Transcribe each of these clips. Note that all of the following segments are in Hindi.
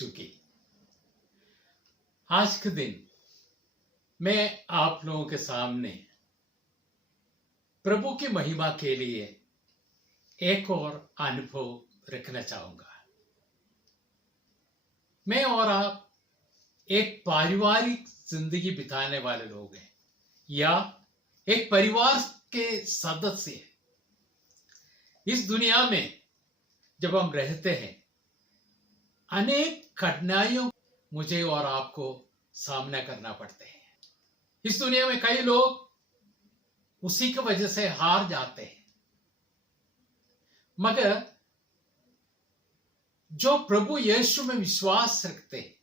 यीशु की। आज के दिन मैं आप लोगों के सामने प्रभु की महिमा के लिए एक और अनुभव रखना चाहूंगा। मैं और आप एक पारिवारिक जिंदगी बिताने वाले लोग हैं या एक परिवार के सदस्य हैं। इस दुनिया में जब हम रहते हैं, अनेक कठिनाइयों मुझे और आपको सामना करना पड़ते हैं। इस दुनिया में कई लोग उसी की वजह से हार जाते हैं, मगर जो प्रभु यीशु में विश्वास रखते हैं,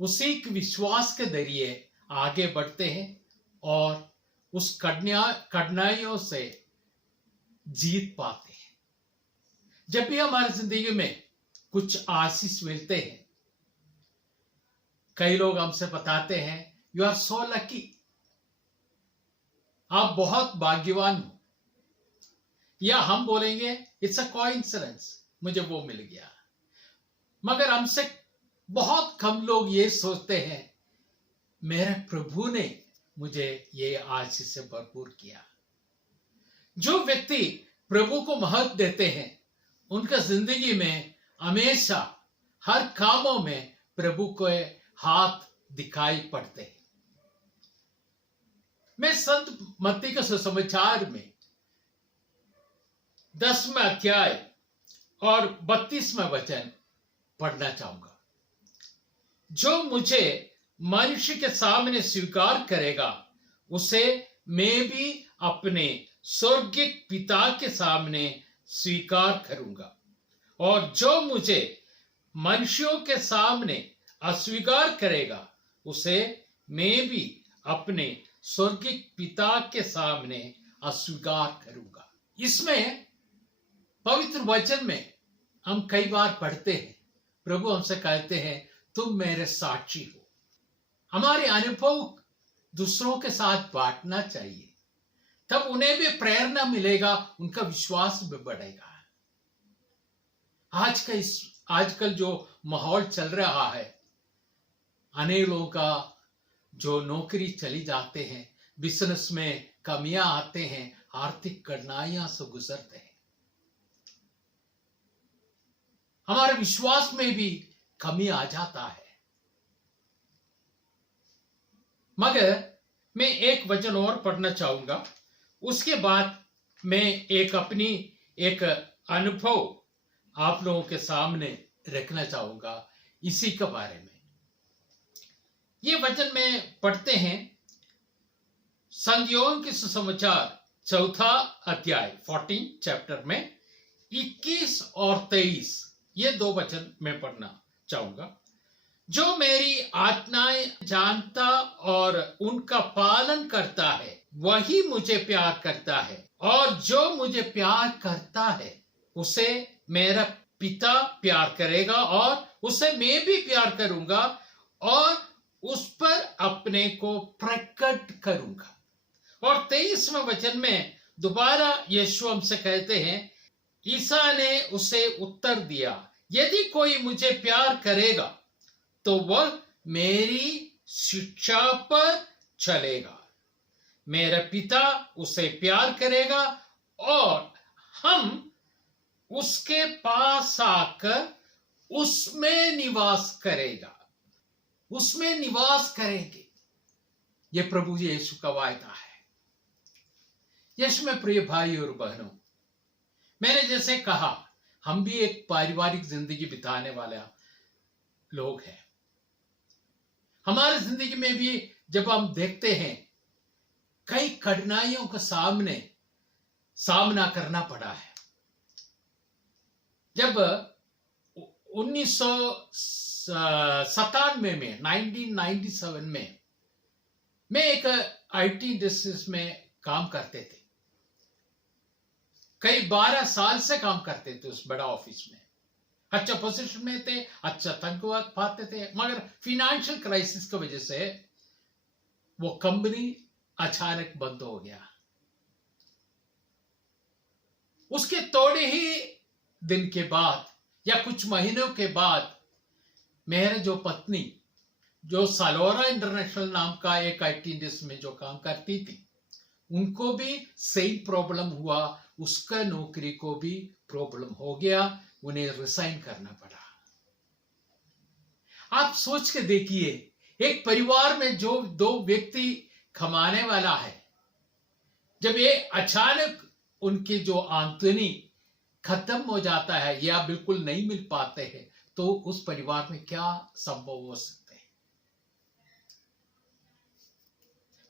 उसी के विश्वास के जरिए आगे बढ़ते हैं और उस कठिनाइयों से जीत पाते हैं। जब भी हमारी जिंदगी में कुछ आशीष मिलते हैं, कई लोग हमसे बताते हैं यू आर सो लकी, आप बहुत भाग्यवान हो, या हम बोलेंगे इट्स अ कोइंसिडेंस, मुझे वो मिल गया। मगर हमसे बहुत कम लोग ये सोचते हैं मेरे प्रभु ने मुझे ये आशीष से भरपूर किया। जो व्यक्ति प्रभु को महत्व देते हैं, उनका जिंदगी में हमेशा हर कामों में प्रभु के हाथ दिखाई पड़ते हैं। मैं संत मत्ती के सुसमाचार में 10वां अध्याय और 32वां वचन पढ़ना चाहूंगा। जो मुझे मनुष्य के सामने स्वीकार करेगा, उसे मैं भी अपने स्वर्गीय पिता के सामने स्वीकार करूंगा, और जो मुझे मनुष्यों के सामने अस्वीकार करेगा, उसे मैं भी अपने स्वर्गीय पिता के सामने अस्वीकार करूंगा। इसमें पवित्र वचन में हम कई बार पढ़ते हैं, प्रभु हमसे कहते हैं तुम मेरे साक्षी हो। हमारे अनुभव दूसरों के साथ बांटना चाहिए, तब उन्हें भी प्रेरणा मिलेगा, उनका विश्वास भी बढ़ेगा। आजकल जो माहौल चल रहा है, अनेक लोगों का जो नौकरी चली जाते हैं, बिजनेस में कमियां आते हैं, आर्थिक कठिनाइयां से गुजरते हैं, हमारे विश्वास में भी कमी आ जाता है। मगर मैं एक वचन और पढ़ना चाहूंगा, उसके बाद मैं अपनी एक अनुभव आप लोगों के सामने रखना चाहूंगा इसी के बारे में। ये वचन में पढ़ते हैं संत योहन के सुसमाचार 4 अध्याय 14 चैप्टर में 21 और 23, ये 2 वचन मैं पढ़ना चाहूंगा। जो मेरी आज्ञाएं जानता और उनका पालन करता है, वही मुझे प्यार करता है, और जो मुझे प्यार करता है उसे मेरा पिता प्यार करेगा, और उसे मैं भी प्यार करूंगा और उस पर अपने को प्रकट करूंगा। और 23वें वचन में दोबारा यीशु हमसे कहते हैं, ईसा ने उसे उत्तर दिया, यदि कोई मुझे प्यार करेगा तो वह मेरी शिक्षा पर चलेगा। मेरा पिता उसे प्यार करेगा और हम उसके पास आकर उसमें निवास करेगा, उसमें निवास करेंगे। यह प्रभु यीशु का वायदा है। यीशु में प्रिय भाई और बहनों, मैंने जैसे कहा, हम भी एक पारिवारिक जिंदगी बिताने वाले लोग हैं। हमारी जिंदगी में भी जब हम देखते हैं कई कठिनाइयों का सामना करना पड़ा है। जब 1997 में 1997 में मैं एक आईटी इंडस्ट्रीज में काम करते थे, कई 12 साल से काम करते थे उस बड़ा ऑफिस में, अच्छा पोजीशन में थे, अच्छा तनख्वाह पाते थे, मगर फाइनेंशियल क्राइसिस की वजह से वो कंपनी अचानक बंद हो गया। उसके थोड़े ही दिन के बाद या कुछ महीनों के बाद मेरे जो पत्नी, जो सालोरा इंटरनेशनल नाम का एक आईटी इंडस्ट्री में जो काम करती थी, उनको भी सेम प्रॉब्लम हुआ, उसका नौकरी को भी प्रॉब्लम हो गया, उन्हें रिसाइन करना पड़ा। आप सोच के देखिए, एक परिवार में जो दो व्यक्ति कमाने वाला है, जब ये अचानक उनकी जो आमदनी खत्म हो जाता है या बिल्कुल नहीं मिल पाते हैं, तो उस परिवार में क्या संभव हो सकते हैं।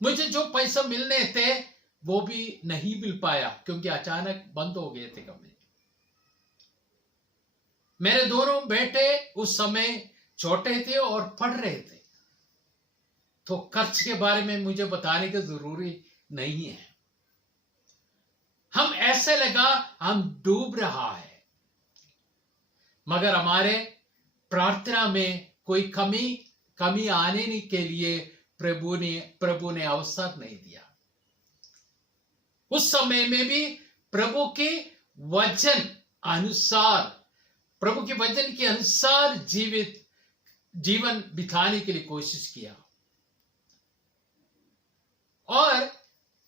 मुझे जो पैसा मिलने थे वो भी नहीं मिल पाया, क्योंकि अचानक बंद हो गए थे कंपनी। मेरे दोनों बेटे उस समय छोटे थे और पढ़ रहे थे, तो खर्च के बारे में मुझे बताने की जरूरी नहीं है। हम ऐसे लगा हम डूब रहा है, मगर हमारे प्रार्थना में कोई कमी आने के लिए प्रभु ने अवसर नहीं दिया। उस समय में भी प्रभु के वचन के अनुसार जीवन बिताने के लिए कोशिश किया। और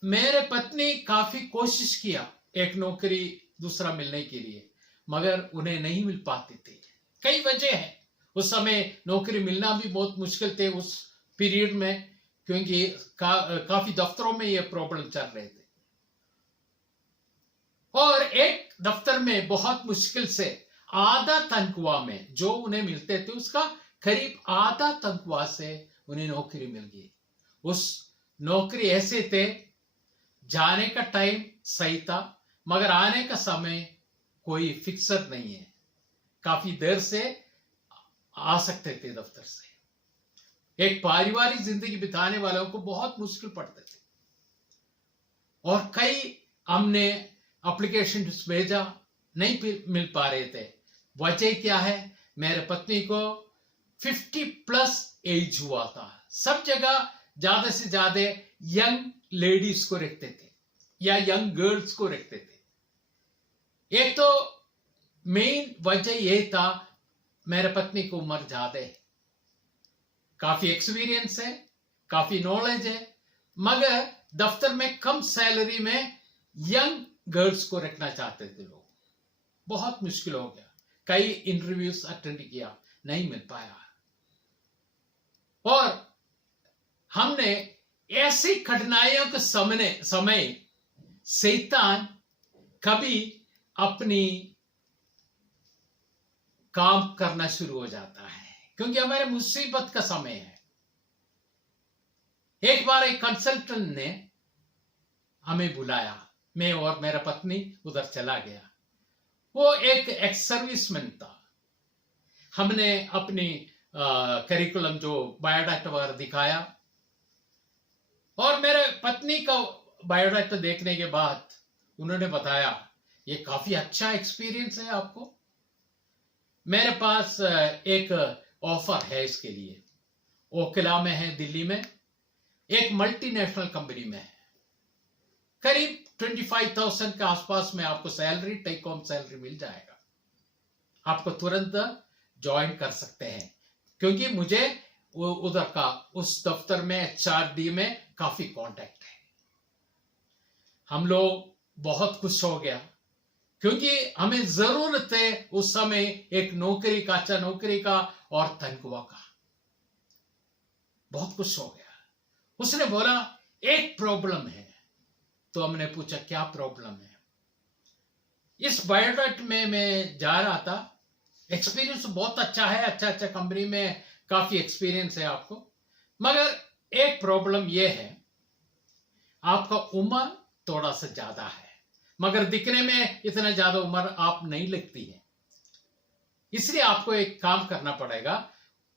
मेरे पत्नी काफी कोशिश किया एक नौकरी दूसरा मिलने के लिए, मगर उन्हें नहीं मिल पाती थी। कई वजह है, उस समय नौकरी मिलना भी बहुत मुश्किल थे उस पीरियड में, क्योंकि काफी दफ्तरों में ये प्रॉब्लम चल रहे थे। और एक दफ्तर में बहुत मुश्किल से आधा तनख्वाह में जो उन्हें मिलते थे, उसका करीब आधा तनख्वाह से उन्हें नौकरी मिल गई। उस नौकरी ऐसे थे, जाने का टाइम सही था, मगर आने का समय कोई फिक्सर नहीं है, काफी देर से आ सकते थे दफ्तर से। एक पारिवारिक जिंदगी बिताने वालों को बहुत मुश्किल पड़ते थे। और कई हमने एप्लीकेशन भेजा, नहीं मिल पा रहे थे। वजह क्या है, मेरे पत्नी को 50+ एज हुआ था। सब जगह ज्यादा से ज्यादा यंग लेडीज को रखते थे या यंग गर्ल्स को रखते थे। एक तो मेन वजह यह था, मेरे पत्नी को उम्र ज्यादा है, काफी एक्सपीरियंस है, काफी नॉलेज है, मगर दफ्तर में कम सैलरी में यंग गर्ल्स को रखना चाहते थे लोग। बहुत मुश्किल हो गया, कई इंटरव्यूज अटेंड किया, नहीं मिल पाया। और हमने ऐसी कठिनाइयों के समय शैतान कभी अपनी काम करना शुरू हो जाता है, क्योंकि हमारे मुसीबत का समय है। एक बार एक कंसल्टेंट ने हमें बुलाया, मैं और मेरा पत्नी उधर चला गया। वो एक एक्स सर्विसमैन था। हमने अपनी करिकुलम जो बायोडाटा वगैरह दिखाया, और मेरे पत्नी का बायोडाटा देखने के बाद उन्होंने बताया, ये काफी अच्छा एक्सपीरियंस है आपको, मेरे पास एक ऑफर है इसके लिए। ओखला में है, दिल्ली में, एक मल्टीनेशनल कंपनी में है, करीब 25,000 के आसपास में आपको सैलरी, टेक होम सैलरी मिल जाएगा। आपको तुरंत ज्वाइन कर सकते हैं, क्योंकि मुझे उधर का उस दफ्तर में HRD में काफी कांटेक्ट है। हम लोग बहुत खुश हो गया, क्योंकि हमें जरूरत है उस समय एक नौकरी का, अच्छा नौकरी का और तनख्वाह का। बहुत खुश हो गया। उसने बोला एक प्रॉब्लम है। तो हमने पूछा क्या प्रॉब्लम है। इस बायोडाटा में मैं जा रहा था, एक्सपीरियंस बहुत अच्छा है, अच्छा कंपनी में काफी एक्सपीरियंस है आपको, मगर एक प्रॉब्लम यह है, आपका उम्र थोड़ा सा ज्यादा है, मगर दिखने में इतना ज्यादा उम्र आप नहीं लगती है। इसलिए आपको एक काम करना पड़ेगा,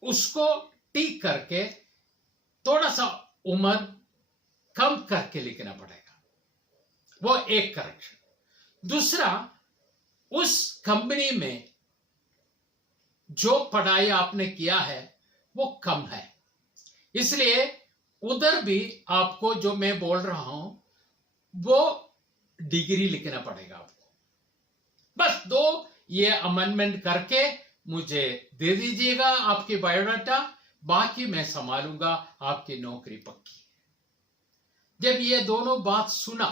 उसको ठीक करके थोड़ा सा उम्र कम करके लिखना पड़ेगा। वो एक करेक्शन। दूसरा, उस कंपनी में जो पढ़ाई आपने किया है वो कम है, इसलिए उधर भी आपको जो मैं बोल रहा हूं वो डिग्री लिखना पड़ेगा आपको। बस 2 ये अमेंडमेंट करके मुझे दे दीजिएगा आपकी बायोडाटा, बाकी मैं संभालूंगा, आपकी नौकरी पक्की। जब ये दोनों बात सुना,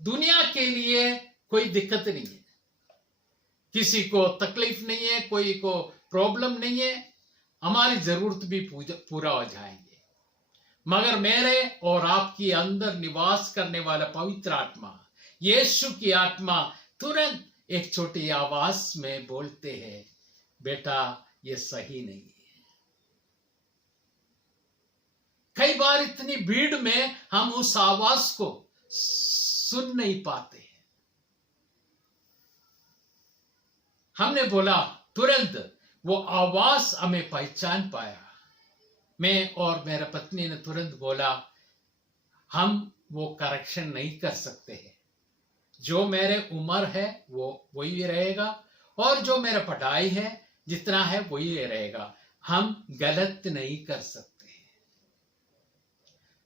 दुनिया के लिए कोई दिक्कत नहीं है, किसी को तकलीफ नहीं है, कोई को प्रॉब्लम नहीं है, हमारी जरूरत भी पूरा हो जाएंगे। मगर मेरे और आपकी अंदर निवास करने वाला पवित्र आत्मा, यीशु की आत्मा तुरंत एक छोटी आवाज में बोलते हैं, बेटा ये सही नहीं है। कई बार इतनी भीड़ में हम उस आवाज को सुन नहीं पाते हैं। हमने बोला, तुरंत वो आवाज हमें पहचान पाया। मैं और मेरा पत्नी ने तुरंत बोला, हम वो करेक्शन नहीं कर सकते हैं, जो मेरे उम्र है वो वही रहेगा, और जो मेरा पढ़ाई है जितना है वही रहेगा, हम गलत नहीं कर सकते।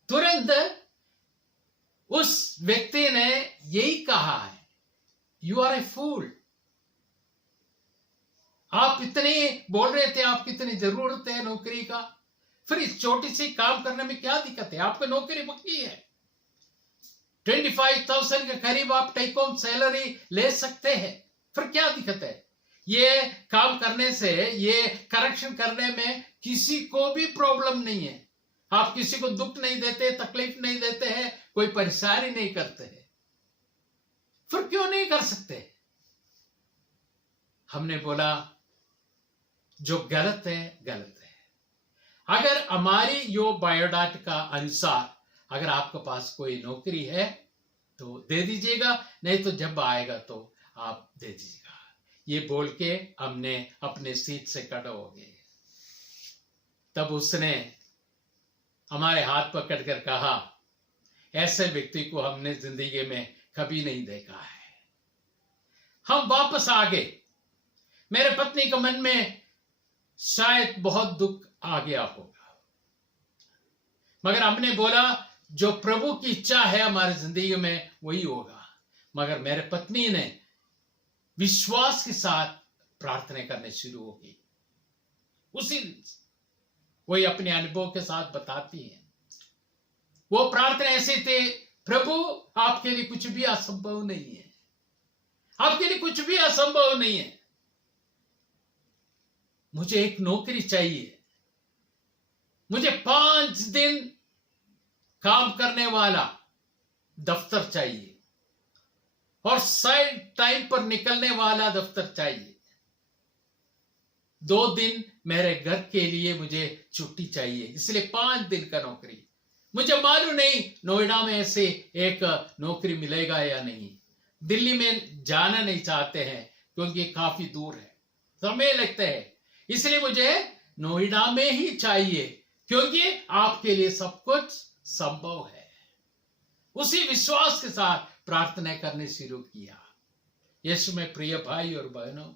तुरंत उस व्यक्ति ने यही कहा है, यू आर ए फूल। आप इतने बोल रहे थे, आपकी इतनी जरूरत है नौकरी का, फिर इस छोटी सी काम करने में क्या दिक्कत है? आपकी नौकरी पक्की है, 25,000 के करीब आप टेक होम सैलरी ले सकते हैं, फिर क्या दिक्कत है? ये काम करने से, ये करेक्शन करने में किसी को भी प्रॉब्लम नहीं है। आप किसी को दुख नहीं देते, तकलीफ नहीं देते हैं, कोई परेशानी नहीं करते हैं, फिर क्यों नहीं कर सकते? हमने बोला, जो गलत है गलत है। अगर हमारी यो बायोडाटा का अनुसार अगर आपके पास कोई नौकरी है तो दे दीजिएगा, नहीं तो जब आएगा तो आप दे दीजिएगा। ये बोल के हमने अपने सीट से खड़े हो गए। तब उसने हमारे हाथ पकड़ कर कहा, ऐसे व्यक्ति को हमने जिंदगी में कभी नहीं देखा है। हम वापस आ गए। मेरे पत्नी के मन में शायद बहुत दुख आ गया होगा, मगर हमने बोला, जो प्रभु की इच्छा है हमारी जिंदगी में वही होगा। मगर मेरे पत्नी ने विश्वास के साथ प्रार्थना करने शुरू हो गई। उसी वही अपने अनुभव के साथ बताती है। वो प्रार्थना ऐसे थे, प्रभु आपके लिए कुछ भी असंभव नहीं है, आपके लिए कुछ भी असंभव नहीं है। मुझे एक नौकरी चाहिए, मुझे 5 दिन काम करने वाला दफ्तर चाहिए, और साइड टाइम पर निकलने वाला दफ्तर चाहिए। 2 दिन मेरे घर के लिए मुझे छुट्टी चाहिए, इसलिए 5 दिन का नौकरी। मुझे मालूम नहीं नोएडा में ऐसे एक नौकरी मिलेगा या नहीं। दिल्ली में जाना नहीं चाहते हैं क्योंकि काफी दूर है, समय लगता है, इसलिए मुझे नोएडा में ही चाहिए, क्योंकि आपके लिए सब कुछ संभव है। उसी विश्वास के साथ प्रार्थना करने शुरू किया। यीशु में प्रिय भाई और बहनों,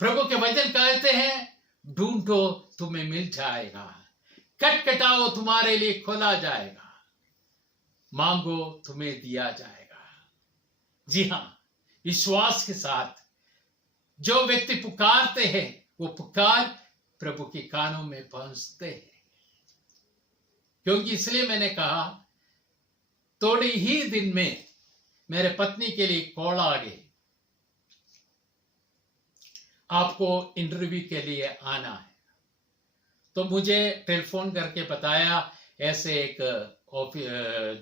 प्रभु के वचन कहते हैं, ढूंढो तुम्हें मिल जाएगा, खटखटाओ तुम्हारे लिए खोला जाएगा, मांगो तुम्हें दिया जाएगा। जी हां, विश्वास के साथ जो व्यक्ति पुकारते हैं वो पुकार प्रभु के कानों में पहुंचते हैं। क्योंकि इसलिए मैंने कहा, थोड़े ही दिन में मेरे पत्नी के लिए कॉल आ गई, आपको इंटरव्यू के लिए आना है। तो मुझे टेलीफोन करके बताया, ऐसे एक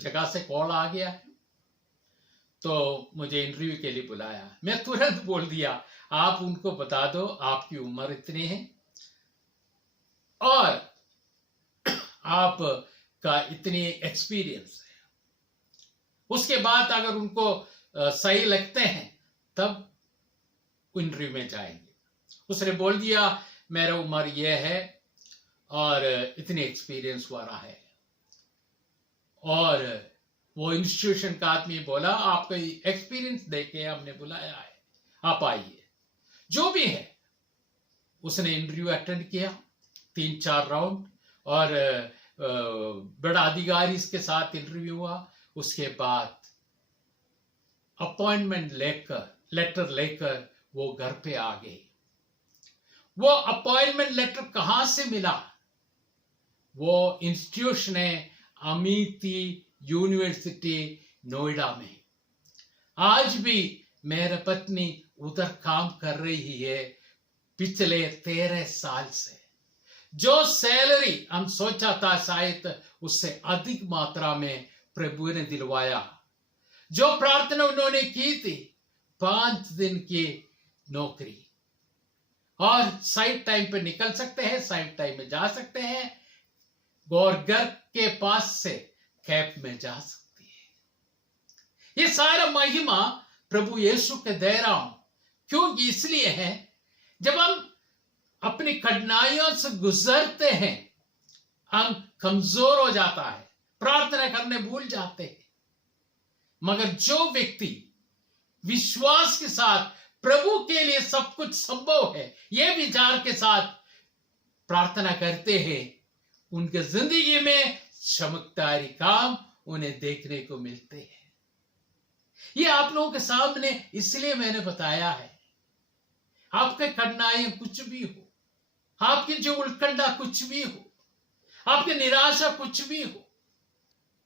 जगह से कॉल आ गया है, तो मुझे इंटरव्यू के लिए बुलाया। मैं तुरंत बोल दिया, आप उनको बता दो आपकी उम्र इतनी है और आपका इतनी एक्सपीरियंस है। उसके बाद अगर उनको सही लगते हैं तब इंटरव्यू में जाएंगे। उसने बोल दिया, मेरा उम्र यह है और इतनी एक्सपीरियंस वाला है। और वो इंस्टीट्यूशन का आदमी बोला, आपका एक्सपीरियंस देके हमने बुलाया है, आप आइए। जो भी है, उसने इंटरव्यू अटेंड किया, 3-4 राउंड, और बड़ा अधिकारी इसके साथ इंटरव्यू हुआ। उसके बाद अपॉइंटमेंट लेटर लेकर वो घर पे आ गए। वो अपॉइंटमेंट लेटर कहां से मिला? वो इंस्टीट्यूशन है अमिटी यूनिवर्सिटी नोएडा में। आज भी मेरी पत्नी उधर काम कर रही है पिछले 13 साल से। जो सैलरी हम सोचा था शायद उससे अधिक मात्रा में प्रभु ने दिलवाया। जो प्रार्थना उन्होंने की थी 5 दिन की नौकरी, और साइड टाइम पे निकल सकते हैं, साइड टाइम में जा सकते हैं, और घर के पास से कैब में जा सकती है। ये सारा महिमा प्रभु यीशु के दे रहा हूं, क्योंकि इसलिए है जब हम अपनी कठिनाइयों से गुजरते हैं हम कमजोर हो जाता है, प्रार्थना करने भूल जाते हैं। मगर जो व्यक्ति विश्वास के साथ प्रभु के लिए सब कुछ संभव है यह विचार के साथ प्रार्थना करते हैं, उनके जिंदगी में चमत्कारी काम उन्हें देखने को मिलते हैं। ये आप लोगों के सामने इसलिए मैंने बताया है। आपके कठिनाइयां कुछ भी हो, आपकी जो उल्कंडा कुछ भी हो, आपकी निराशा कुछ भी हो,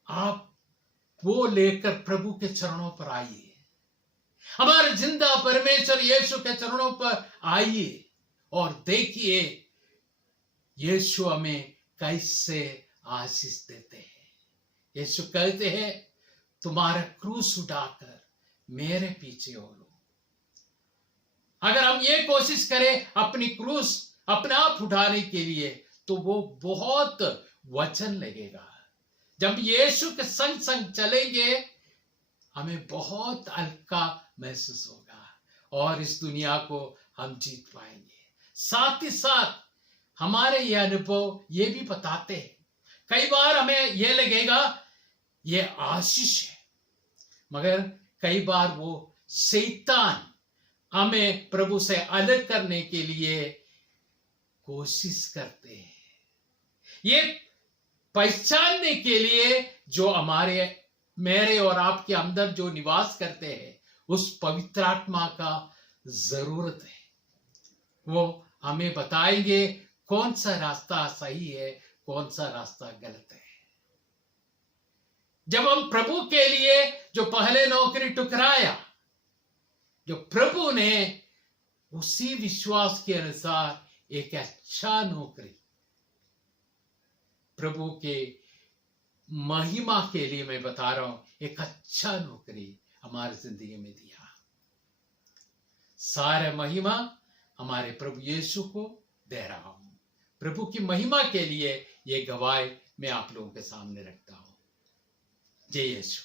आप वो लेकर प्रभु के चरणों पर आइए। हमारे जिंदा परमेश्वर यीशु के चरणों पर आइए और देखिए यीशु हमें कैसे आशीष देते हैं। यीशु कहते हैं तुम्हारा क्रूस उठाकर मेरे पीछे हो लो। अगर हम ये कोशिश करें अपनी क्रूस अपने आप उठाने के लिए तो वो बहुत वचन लगेगा। जब यीशु के संग संग चलेंगे हमें बहुत हल्का महसूस होगा और इस दुनिया को हम जीत पाएंगे। साथ ही साथ हमारे ये अनुभव ये भी बताते हैं, कई बार हमें ये लगेगा ये आशीष है, मगर कई बार वो शैतान हमें प्रभु से अलग करने के लिए कोशिश करते हैं। ये पहचानने के लिए जो हमारे मेरे और आपके अंदर जो निवास करते हैं उस पवित्र आत्मा का जरूरत है। वो हमें बताएंगे कौन सा रास्ता सही है, कौन सा रास्ता गलत है। जब हम प्रभु के लिए जो पहले नौकरी ठुकराया, जो प्रभु ने उसी विश्वास के अनुसार एक अच्छा नौकरी प्रभु के महिमा के लिए मैं बता रहा हूं, एक अच्छा नौकरी हमारी जिंदगी में दिया। सारे महिमा हमारे प्रभु यीशु को दे रहा हूं। प्रभु की महिमा के लिए ये गवाही मैं आप लोगों के सामने रखता हूं। जय यीशु।